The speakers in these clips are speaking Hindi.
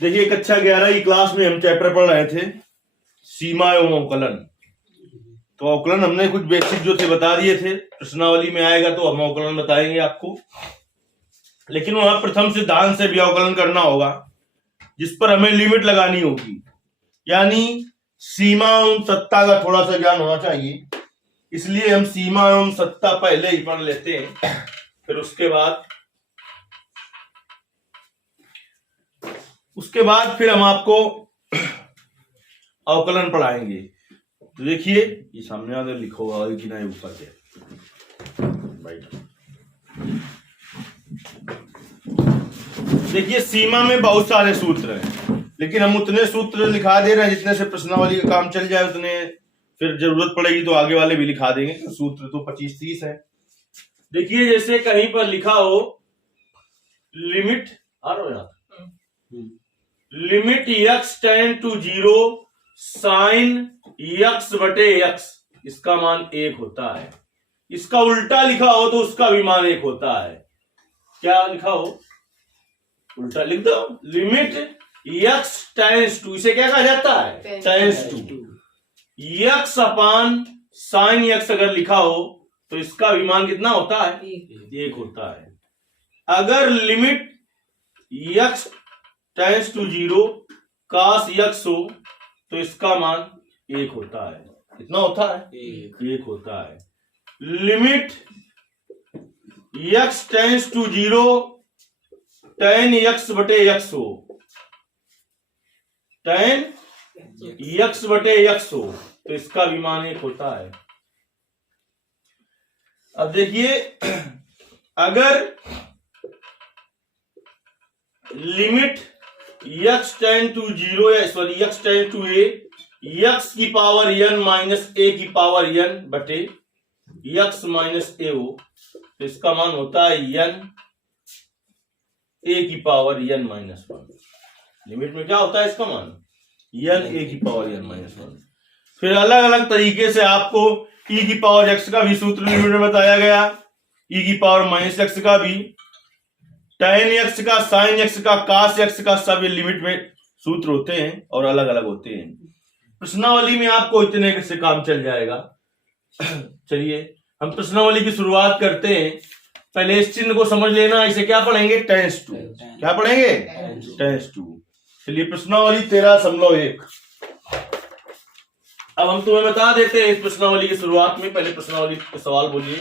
देखिए कक्षा 11 की क्लास में हम चैप्टर पढ़ रहे थे सीमा एवं अवकलन। तो अवकलन हमने कुछ बेसिक जो थे बता दिए थे, प्रश्नावली में आएगा तो हम अवकलन बताएंगे आपको, लेकिन वहां प्रथम सिद्धांत से भी अवकलन करना होगा जिस पर हमें लिमिट लगानी होगी, यानी सीमा एवं सत्ता का थोड़ा सा ज्ञान होना चाहिए। इसलिए हम सीमा एवं सत्ता पहले ही पढ़ लेते हैं, फिर उसके बाद फिर हम आपको अवकलन पढ़ाएंगे। तो देखिए ये सामने वाले लिखा हुआ कि नहीं ऊपर से देखिए सीमा में बहुत सारे सूत्र हैं, लेकिन हम उतने सूत्र लिखा दे रहे हैं जितने से प्रश्नावली का काम चल जाए, उतने फिर जरूरत पड़ेगी तो आगे वाले भी लिखा देंगे। सूत्र तो 25-30 है। देखिए जैसे कहीं पर लिखा हो limit limit x tend to 0 sine x बटे x, इसका मान 1 होता है। इसका उल्टा लिखा हो तो उसका भी मान 1 होता है। क्या लिखा हो उल्टा लिख दो, लिमिट x टेंड्स टू, इसे क्या कहा जाता है? Tends to x upon sine x अगर लिखा हो तो इसका भी मान कितना होता है? 1 होता है। अगर limit x tends to 0 cos x हो तो इसका मान 1 होता है। कितना होता है? 1 होता है। Limit x tends to 0 tan x बटे x हो, tan x बटे x हो तो इसका भी मान 1 होता है। अब देखिए अगर लिमिट x टेंड टू 0 या sorry x tend to a, x की पावर n माइनस a की पावर n बटे x माइनस a हो तो इसका मान होता है n a की पावर n माइनस 1। लिमिट में क्या होता है इसका मान? n a की पावर n माइनस 1। फिर अलग अलग तरीके से आपको e की पावर x का भी सूत्र लिमिट में बताया गया, e की पावर माइनस x का भी, tan x का, sin x का, cos x का, सब ये लिमिट में सूत्र होते हैं और अलग अलग होते हैं। प्रश्नावली में आपको इतने से काम चल जाएगा। चलिए हम प्रश्नावली की शुरुआत करते हैं। पहले इस चिन्ह को समझ लेना, इसे क्या पढ़ेंगे? Tends to. क्या पढ़ेंगे? Tends to. चलिए प्रश्नावली 13.1। अब हम तुम्हें बता देते हैं इस प्रश्नावली की शुरुआत में। पहले प्रश्नावली के सवाल बोलिए,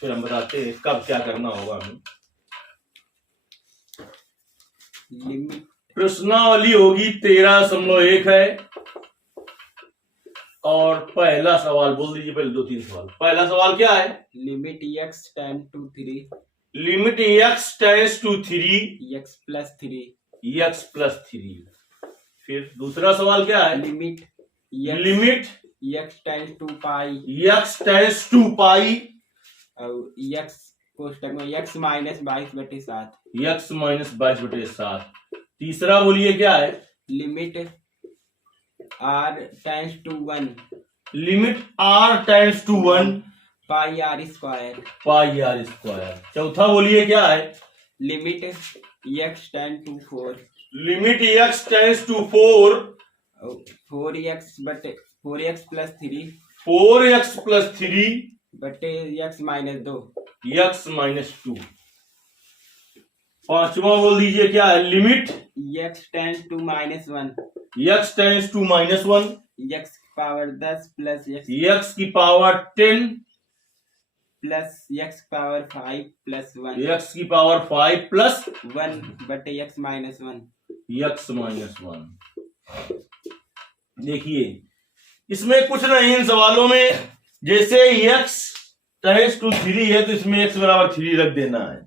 फिर हम बताते हैं कब क्या करना होगा हमें। प्रश्नावली होगी 13.1 है और पहला सवाल बोल दीजिए। पहले 2-3 सवाल। पहला सवाल क्या है? Limit x tend to 3 limit x tends to 3 x plus 3। x plus 3। फिर दूसरा सवाल क्या है? Limit x tend to pi x tends to pi और x कोष्टक में x माइनस 22/7। x minus 22/7। तीसरा बोलिए क्या है? Limit r tends to 1 limit r tends to 1 pi r square. Pi r square. चौथा बोलिए क्या है? Limit x tend to 4 limit x tends to 4 4x plus 3 4x plus 3 बटे x माइनस 2 x माइनस 2। पांचवा बोल दीजिए क्या है? Limit x tend to -1 x tends to -1 x की पावर 10 प्लस x की पावर 10 प्लस x की पावर 5 प्लस 1 x की पावर 5 प्लस 1 बटे x माइनस 1 x माइनस 1। देखिए इसमें कुछ नहीं, इन सवालों में जैसे x टेंड्स टू 3 है तो इसमें x बराबर 3 रख देना है,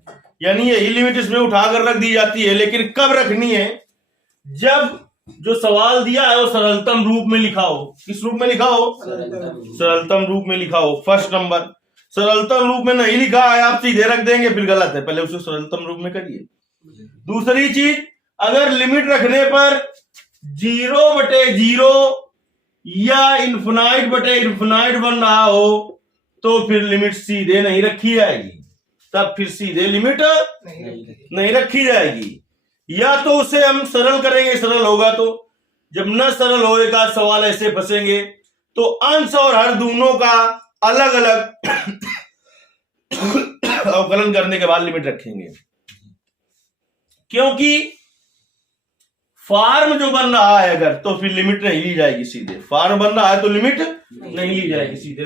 यानी यही लिमिट इसमें उठाकर रख दी जाती है। लेकिन कब रखनी है? जब जो सवाल दिया है वो सरलतम रूप में लिखा हो। किस रूप में लिखा हो? सरलतम रूप में लिखा हो। फर्स्ट नंबर, सरलतम रूप में नहीं लिखा है आप सीधे रख देंगे, फिर गलत है। पहले उसे सरलतम रूप में करिए। दूसरी चीज, अगर लिमिट रखने पर 0/0 या इन्फिनाइट बटे इन्फिनाइट बन रहा हो तो फिर लिमिट सीधे नहीं रखी जाएगी, तब फिर सीधे लिमिट नहीं रखी जाएगी। या तो उसे हम सरल करेंगे, सरल होगा तो। जब न सरल होएगा सवाल ऐसे फंसेंगे तो अंश और हर दोनों का अलग अलग अवकलन करने के बाद लिमिट रखेंगे, क्योंकि फॉर्म जो बन रहा है अगर, तो फिर लिमिट नहीं ली जाएगी सीधे। फॉर्म बन रहा है तो लिमिट नहीं ली जाएगी सीधे।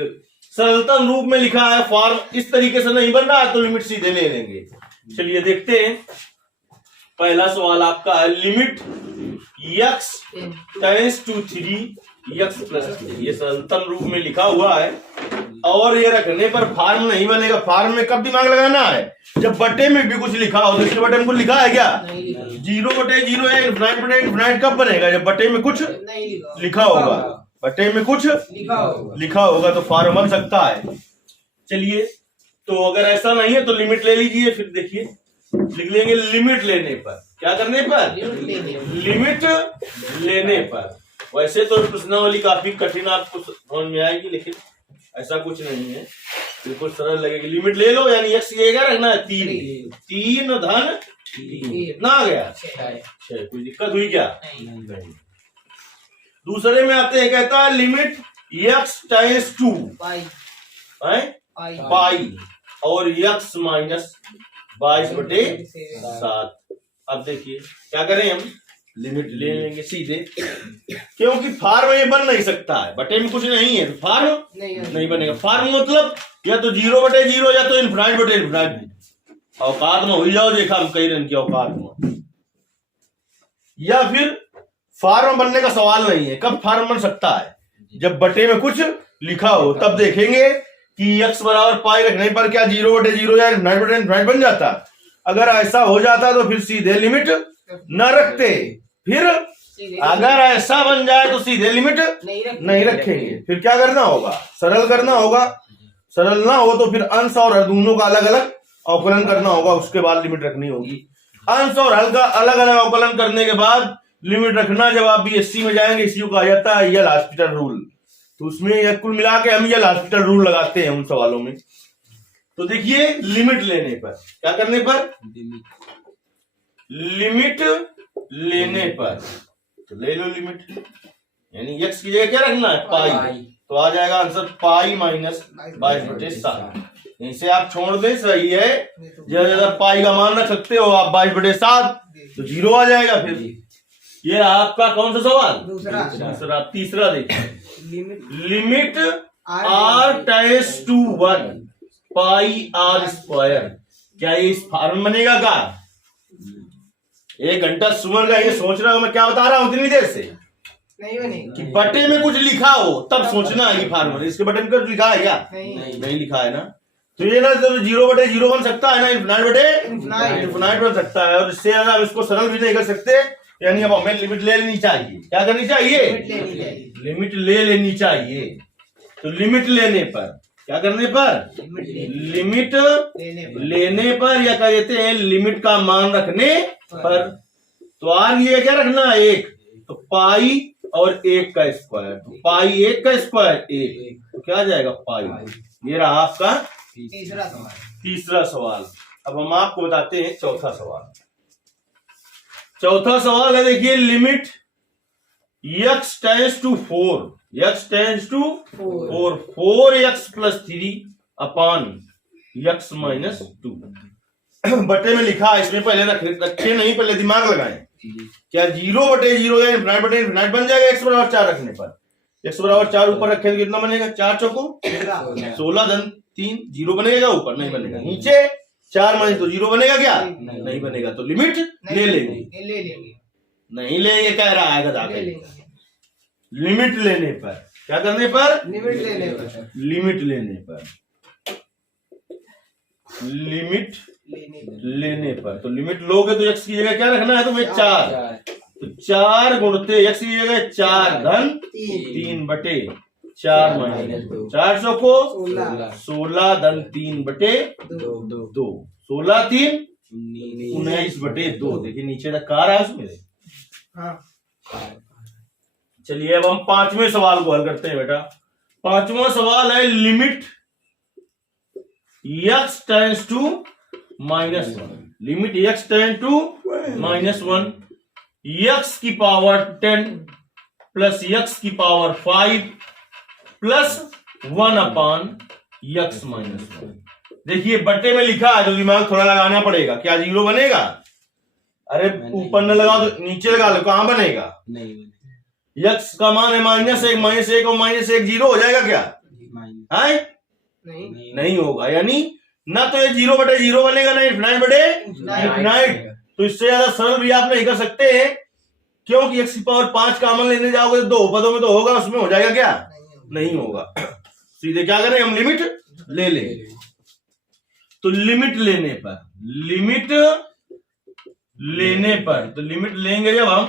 सरलतम रूप में लिखा है, फॉर्म इस तरीके से नहीं बन रहा है तो लिमिट सीधे ले लेंगे। चलिए देखते हैं। पहला सवाल आपका है limit x tends to 3 x plus 3। ये सरलतम रूप में लिखा हुआ है और ये रखने पर फॉर्म नहीं बनेगा। फॉर्म में कब दिमाग लगाना है? जब बटे में भी कुछ लिखा हो। तो इसके बटे में कुछ लिखा है क्या? 0/0 या इनफिनाइट कब बनेगा? जब बटे में कुछ लिखा होगा। बटे में कुछ लिखा होगा तो फॉर्म बन सकता है। चलिए, तो अगर ऐसा नहीं है तो लिमिट ले लीजिए। फिर देखिए, लिख लेंगे लिमिट लेने पर। क्या करने पर? लिमिट लेने पर। वैसे तो प्रश्नावली काफी कठिन आपको समझ में आएगी, लेकिन ऐसा कुछ नहीं है, बिल्कुल सरल लगेगी। लिमिट ले लो, यानी x ये क्या रखना है? 3 धन 3। कितना आ गया? 6। कोई दिक्कत हुई क्या? नहीं। दूसरे में आते हैं, कहता है limit x tends to pi और x माइनस 22/7। अब देखिए क्या करें हम? लिमिट ले लेंगे सीधे, क्योंकि फार्म ये बन नहीं सकता है। बटे में कुछ नहीं है तो फार्म नहीं बनेगा। फार्म मतलब या तो 0/0 या तो इनफिनाइट। औकात में हो ही जाओ, देखा हम कई रन की औकात में। या फिर फार्म बनने का सवाल नहीं है। कब फार्म बन सकता है? जब बटे में कुछ लिखा हो, तब देखेंगे कि x बराबर पाई रखने पर क्या 0/0 या इनफिनाइट बन जाता। अगर ऐसा हो जाता तो फिर सीधे लिमिट न रखते। फिर अगर ऐसा बन जाए तो सीधे लिमिट नहीं रखेंगे। फिर क्या करना होगा? सरल करना होगा। सरल ना हो तो फिर अंश और हर दोनों का अलग अलग अवकलन करना होगा, उसके बाद लिमिट रखनी होगी। अंश और हल का अलग अलग अवकलन करने के बाद लिमिट रखना। जब आप बीएससी में जाएंगे, इसी को कहा जाता है यल हॉस्पिटल रूल। तो उसमें कुल मिला के हम यल हॉस्पिटल रूल लगाते हैं उन सवालों में। तो देखिए, लिमिट लेने पर क्या करने पर? लिमिट लेने पर तो ले लो लिमिट, यानी x की जगह क्या रखना है? पाई। तो आ जाएगा आंसर पाई माइनस 22/7। यहीं से आप छोड़ दें, सही है। ज्यादा पाई का मान रख सकते हो आप 22/7, तो 0 आ जाएगा। फिर ये आपका कौन सा सवाल? दूसरा। तीसरा देखिए, limit r tends to 1 pi r square. क्या ये इस फॉर्म बनेगा का? 1 घंटा सुमन का ये सोच रहा हूं मैं, क्या बता रहा हूं इतनी देर से? नहीं बनेगा। कि बटे में कुछ लिखा हो तब सोचना है ये फॉर्मूला। इसके बटे में कुछ लिखा है क्या? नहीं लिखा है ना। तो ये ना 0/0 बन सकता है ना, इनफिनाइट बन सकता है। और इससे ज्यादा हम इसको सरल भी नहीं कर सकते, यानी अब हमें लिमिट ले लेनी चाहिए। क्या करनी चाहिए? लिमिट ले लेनी चाहिए। तो लिमिट लेने पर क्या करने पर? लिमिट लेने पर, या कह देते हैं लिमिट का मान रखने पर। तो आर ये क्या रखना है? 1। तो पाई और 1 का स्क्वायर। तो पाई 1 का स्क्वायर 1, तो क्या आ जाएगा? पाई। ये रहा आपका तीसरा सवाल। अब हम आपको बताते हैं चौथा सवाल। चौथा सवाल है, देखिए, limit x tends to 4 4x plus 3 upon x minus 2। बटे में लिखा है, इसमें पहले रखे नहीं, पहले दिमाग लगाएं। क्या 0/0 या इनफिनाइट बन जाएगा x बराबर 4 रखने पर? x बराबर 4 ऊपर रखे तो कितना बनेगा? 4 चौको 16 धन 3। 0 बनेगा ऊपर? नहीं बनेगा। नीचे 4 माइनस 2 0 बनेगा क्या? नहीं बनेगा। तो लिमिट ले लेंगे। नहीं लेंगे कह रहा है गधा। लिमिट लेने पर क्या करने पर? लिमिट लेने पर। तो लिमिट लोगे तो x की जगह क्या रखना है तुम्हें? 4। तो 4 गुणते x की जगह 4 धन 3/4 माइनस 2। 4 चौको 16 धन 3/2। 16 3 19/2। देखिए नीचे तक कार है उसमें। चलिए, अब हम 5वें सवाल को हल करते हैं बेटा। 5वां सवाल है, limit x tends to -1 limit x tend to -1 x की पावर 10 प्लस x की पावर 5 प्लस 1 अपान x -1। देखिए बट्टे में लिखा है तो दिमाग थोड़ा लगाना पड़ेगा। क्या 0 बनेगा? अरे ऊपर न लगाओ तो नीचे लगा लो, कहां बनेगा? नहीं x का मान है -1 और -1 0 हो जाएगा क्या? है नहीं होगा, यानी ना तो ये 0/0 बनेगा, ना इनफिनाइट बटे इनफिनाइट। तो इससे ज्यादा सरल भी आप नहीं कर सकते हैं, क्योंकि x की पावर 5 कॉमन लेने जाओगे तो 2 पदों में तो होगा, उसमें हो जाएगा क्या? नहीं होगा। सीधे क्या करें हम? लिमिट ले लें। तो लिमिट लेने पर तो लिमिट लेंगे जब हम,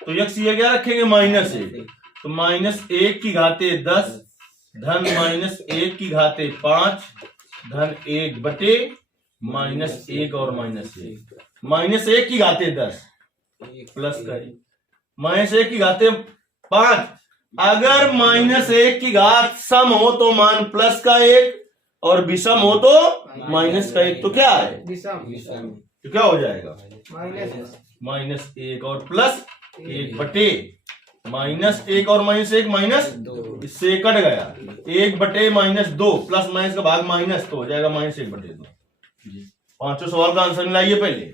तो x ये क्या रखेंगे? -1। तो -1 की घाते 10 धन -1 की घाते 5 धन 1 बटे -1 और -1 -1 की घाते 10 प्लस करिए -1 की घाते 5। अगर -1 की घात सम हो तो मान प्लस का 1 और विषम हो तो माइनस का 1। तो क्या है? तो क्या हो जाएगा? -1 और प्लस 1 बटे -1 और -1 इससे कट गया 1 बटे -2 प्लस माइनस का भाग माइनस, तो हो जाएगा -1 बटे 2। पांचों सवाल का आंसर मिलाइए पहले।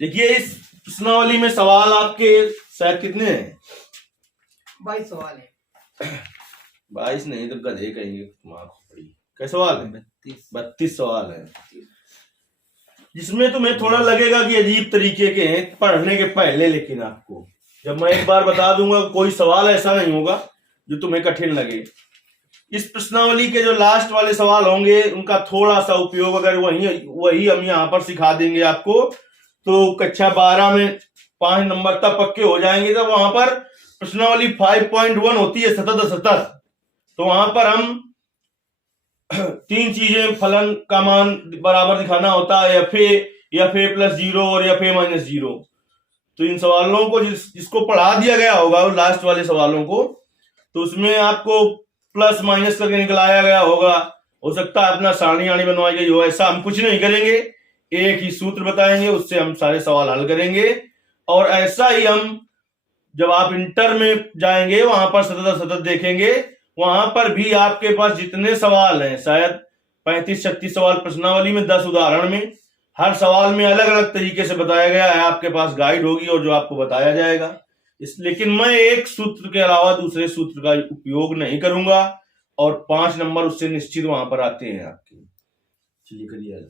देखिए इस प्रश्नावली में सवाल आपके शायद कितने हैं? 22 सवाल है। 22 नहीं तो गधे कहेंगे। कैसे सवाल है? 32 सवाल है, जिसमें तुम्हें थोड़ा लगेगा कि अजीब तरीके के हैं पढ़ने के पहले, लेकिन आपको जब मैं एक बार बता दूंगा कोई सवाल ऐसा नहीं होगा जो तुम्हें कठिन लगे। इस प्रश्नावली के जो लास्ट वाले सवाल होंगे उनका थोड़ा सा उपयोग अगर वही हम यहाँ पर सिखा देंगे आपको, तो कक्षा 12 में 5 नंबर तक पक्के हो जाएंगे। तब वहां पर प्रश्नावली 5.1 होती है सतत, तो वहां पर हम 3 चीजें, फलन का मान बराबर दिखाना होता है, fa प्लस 0 और fa माइनस 0। तो इन सवालों को जिसको पढ़ा दिया गया होगा लास्ट वाले सवालों को, तो उसमें आपको प्लस माइनस करके निकलाया गया होगा। हो सकता है अपना सारणी आनी बनवाई गई हो। ऐसा हम कुछ नहीं करेंगे, एक ही सूत्र बताएंगे, उससे हम सारे सवाल हल करेंगे। और ऐसा ही हम जब आप इंटर में जाएंगे वहां पर सतत देखेंगे, वहां पर भी आपके पास जितने सवाल हैं, शायद 35-36 सवाल प्रश्नावली में, 10 उदाहरण में, हर सवाल में अलग अलग तरीके से बताया गया है। आपके पास गाइड होगी और जो आपको बताया जाएगा। लेकिन मैं एक सूत्र के अलावा दूसरे सूत्र का उपयोग नहीं करूंगा, और 5 नंबर उससे निश्चित वहां पर आते हैं आपके। चलिए करिए।